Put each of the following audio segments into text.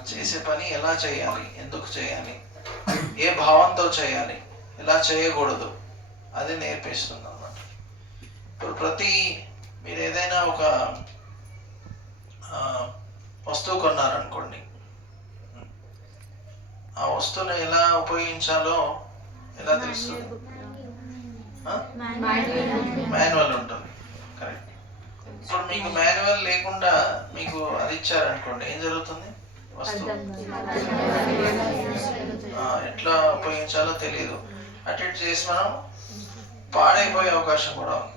మనం చేసే పని ఎలా చేయాలి, ఎందుకు చేయాలి, ఏ భావంతో చేయాలి, ఎలా చేయకూడదు, అది నేర్పిస్తుంది అన్నమాట. ఇప్పుడు మీరు ఏదైనా ఒక వస్తువు కొన్నారనుకోండి, ఆ వస్తువును ఎలా ఉపయోగించాలో ఎలా తెలుస్తుంది? మాన్యువల్ ఉంటుంది. కరెక్ట్. ఇప్పుడు మీకు మాన్యువల్ లేకుండా మీకు అది ఇచ్చారనుకోండి, ఏం జరుగుతుంది? వస్తువు ఎట్లా ఉపయోగించాలో తెలియదు. అటు ఇటు చేసి మనం పాడైపోయే అవకాశం కూడా ఉంది.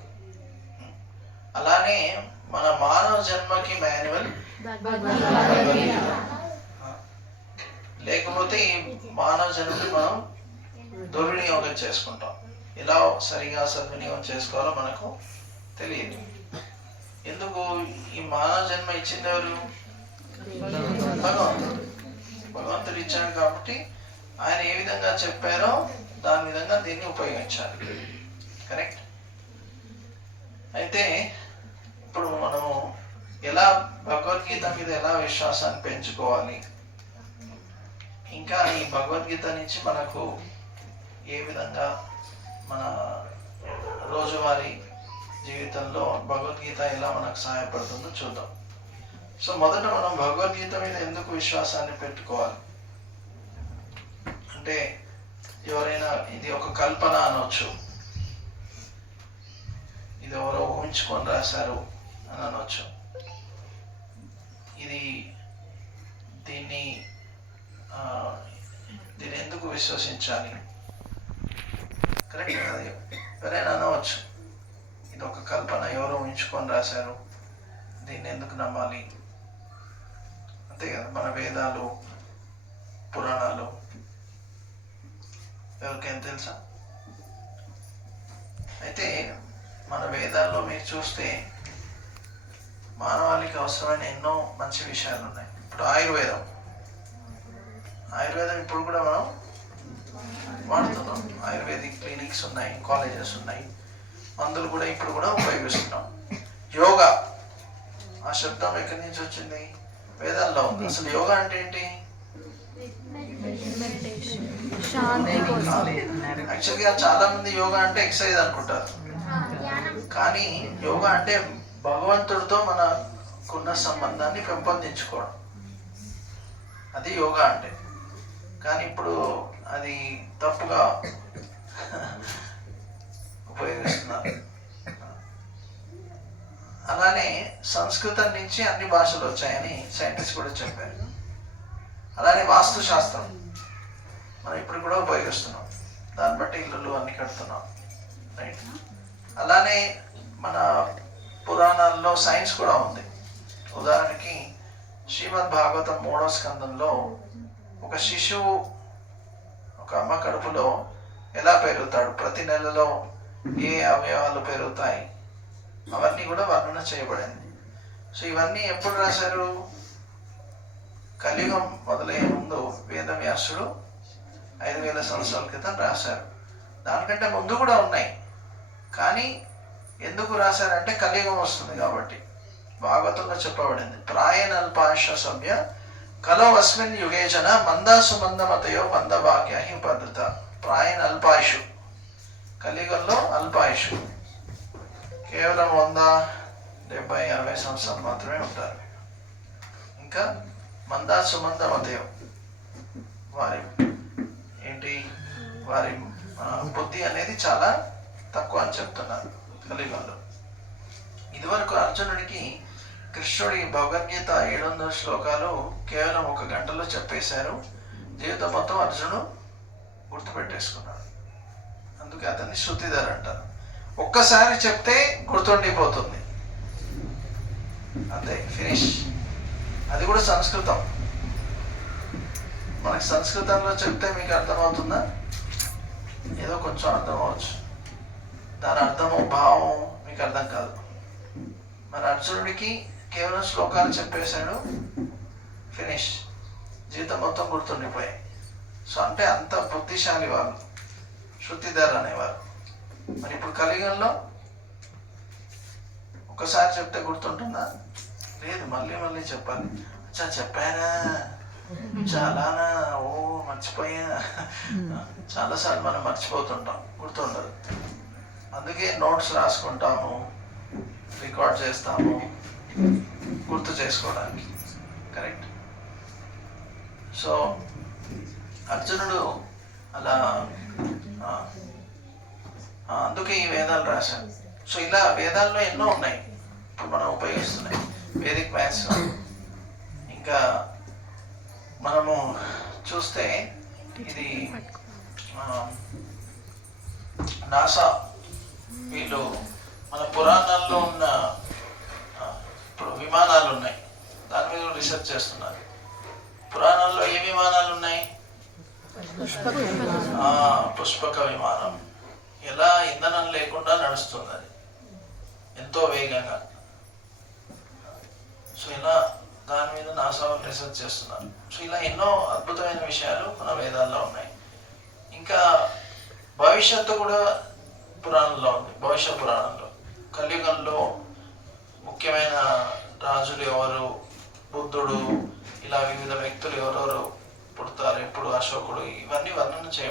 అలానే మన మానవ జన్మకి మాన్యువల్ లేకపోతే ఈ మానవ జన్మని మనం దుర్వినియోగం చేసుకుంటాం. ఎలా సరిగా సద్వినియోగం చేసుకోవాలో మనకు తెలియదు. ఎందుకు? ఈ మానవ జన్మ ఇచ్చింది ఎవరు? భగవంతుడు ఇచ్చాడు కాబట్టి ఆయన ఏ విధంగా చెప్పారో దాని విధంగా దీన్ని ఉపయోగించాలి. కరెక్ట్. అయితే ఇప్పుడు మనము ఎలా భగవద్గీత మీద ఎలా విశ్వాసాన్ని పెంచుకోవాలి, ఇంకా ఈ భగవద్గీత నుంచి మనకు ఏ విధంగా మన రోజువారీ జీవితంలో భగవద్గీత ఎలా మనకు సహాయపడుతుందో చూద్దాం. సో మొదట మనం భగవద్గీత మీద ఎందుకు విశ్వాసాన్ని పెట్టుకోవాలి అంటే, ఎవరైనా ఇది ఒక కల్పన అనొచ్చు, ఇది ఎవరో ఊహించుకొని రాశారు అని అనొచ్చు, దీన్ని ఎందుకు విశ్వసించాలి, కరెక్ట్. అది ఎవరైనా అనవచ్చు, ఇది ఒక కల్పన, ఎవరో ఊహించుకొని రాశారు, దీన్ని ఎందుకు నమ్మాలి, అంతే కదా. మన వేదాలు పురాణాలు ఎవరికైనా తెలుసా? అయితే మన వేదాల్లో మీరు చూస్తే మానవాళికి అవసరమైన ఎన్నో మంచి విషయాలు ఉన్నాయి. ఇప్పుడు ఆయుర్వేదం ఇప్పుడు కూడా మనం వాడుతున్నాం. ఆయుర్వేదిక్ క్లినిక్స్ ఉన్నాయి, కాలేజెస్ ఉన్నాయి, మందులు కూడా ఇప్పుడు కూడా ఉపయోగిస్తున్నాం. యోగా, ఆ శబ్దం ఎక్కడి నుంచి వచ్చింది? వేదాల్లో ఉంది. అసలు యోగా అంటే ఏంటి? యాక్చువల్గా చాలా మంది యోగా అంటే ఎక్సర్సైజ్ అనుకుంటారు, కానీ యోగా అంటే భగవంతుడితో మనకున్న సంబంధాన్ని పెంపొందించుకోవడం, అది యోగా అంటే. కానీ ఇప్పుడు అది తప్పుగా ఉపయోగిస్తున్నారు. అలానే సంస్కృతం నుంచి అన్ని భాషలు వచ్చాయని సైంటిస్ట్ కూడా చెప్పారు. అలానే వాస్తు శాస్త్రం మనం ఇప్పుడు కూడా ఉపయోగిస్తున్నాం, దాన్ని బట్టి ఇల్లు అన్ని కడుతున్నాం, రైట్. అలానే మన పురాణాల్లో సైన్స్ కూడా ఉంది. ఉదాహరణకి శ్రీమద్ భాగవతం 3వ స్కందంలో ఒక శిశువు ఒక అమ్మ కడుపులో ఎలా పెరుగుతాడు, ప్రతి నెలలో ఏ అవయవాలు పెరుగుతాయి, అవన్నీ కూడా వర్ణన చేయబడింది. సో ఇవన్నీ ఎప్పుడు రాశారు? కలియుగం మొదలయ్యే ముందు వేదవ్యాసుడు 5000 సంవత్సరాల క్రితం రాశారు. దానికంటే ముందు కూడా ఉన్నాయి, కానీ ఎందుకు రాశారంటే కలియుగం వస్తుంది కాబట్టి. భాగవతంలో చెప్పబడింది, ప్రాయనల్పాశ సభ్య కలో అస్మిన్ యుగే జన మందాసు మందమతయో మందభాగ్య హి భద్రత. ప్రాయనల్పాయుషు, కలియుగంలో అల్పాయుషు, కేవలం 100, 70, 60 సంవత్సరాలు మాత్రమే ఉంటారు. ఇంకా మందాసు మందమతయో, వారి బుద్ధి అనేది చాలా తక్కువ అని చెప్తున్నారు కలియుగంలో. ఇదివరకు అర్జునుడికి కృష్ణుడి భగవద్గీత 700 శ్లోకాలు కేవలం 1 గంటలో చెప్పేశారు. జీవితం మొత్తం అర్జునుడు గుర్తుపెట్టేసుకున్నాడు. అందుకే అతన్ని శృతిధర్ అంటారు. ఒక్కసారి చెప్తే గుర్తుండిపోతుంది, అంతే, ఫినిష్. అది కూడా సంస్కృతం. మనకి సంస్కృతంలో చెప్తే మీకు అర్థమవుతుందా? ఏదో కొంచెం అర్థం అవ్వచ్చు, దాని అర్థము భావం మీకు అర్థం కాదు. మన అర్జునుడికి కేవలం శ్లోకాలు చెప్పేశాడు, ఫినిష్, జీవితం మొత్తం గుర్తుండిపోయాయి. సో అంటే అంత బుద్ధిశాలి వాళ్ళు, శృతిధర్ అనేవారు. మరి ఇప్పుడు కలియుగంలో ఒకసారి చెప్తే గుర్తుంటుందా? లేదు, మళ్ళీ మళ్ళీ చెప్పాలి. అచ్చా చెప్పానా, చాలానా ఓ మర్చిపోయా. చాలాసార్లు మనం మర్చిపోతుంటాం, గుర్తుండదు. అందుకే నోట్స్ రాసుకుంటాము, రికార్డ్ చేస్తాము గుర్తు చేసుకోవడానికి. కరెక్ట్. సో అర్జునుడు అలా అందుకే ఈ వేదాలు రాశాడు. సో ఇలా వేదాల్లో ఎన్నో ఉన్నాయి ఇప్పుడు మనం ఉపయోగిస్తున్నాయి. Vedic maths. ఇంకా మనము చూస్తే ఇది నాసా వీళ్ళు మన పురాణాల్లో ఉన్న ఇప్పుడు విమానాలు ఉన్నాయి, దాని మీద రీసెర్చ్ చేస్తున్నారు. పురాణాల్లో ఏ విమానాలు ఉన్నాయి? పుష్పక విమానం. ఎలా ఇంధనం లేకుండా నడుస్తుంది అది, ఎంతో వేగంగా. సో ఇలా దాని మీద నాసా రీసెర్చ్ చేస్తున్నారు. సో ఇలా ఎన్నో అద్భుతమైన విషయాలు మన వేదాల్లో ఉన్నాయి. ఇంకా భవిష్యత్తు కూడా పురాణంలో ఉంది. భవిష్య పురాణంలో కలియుగంలో ముఖ్యమైన రాజులు ఎవరు, బుద్ధుడు, ఇలా వివిధ వ్యక్తులు ఎవరెవరు పుడతారు, ఎప్పుడు అశోకుడు, ఇవన్నీ వర్ణన చేయబడ్డాయి.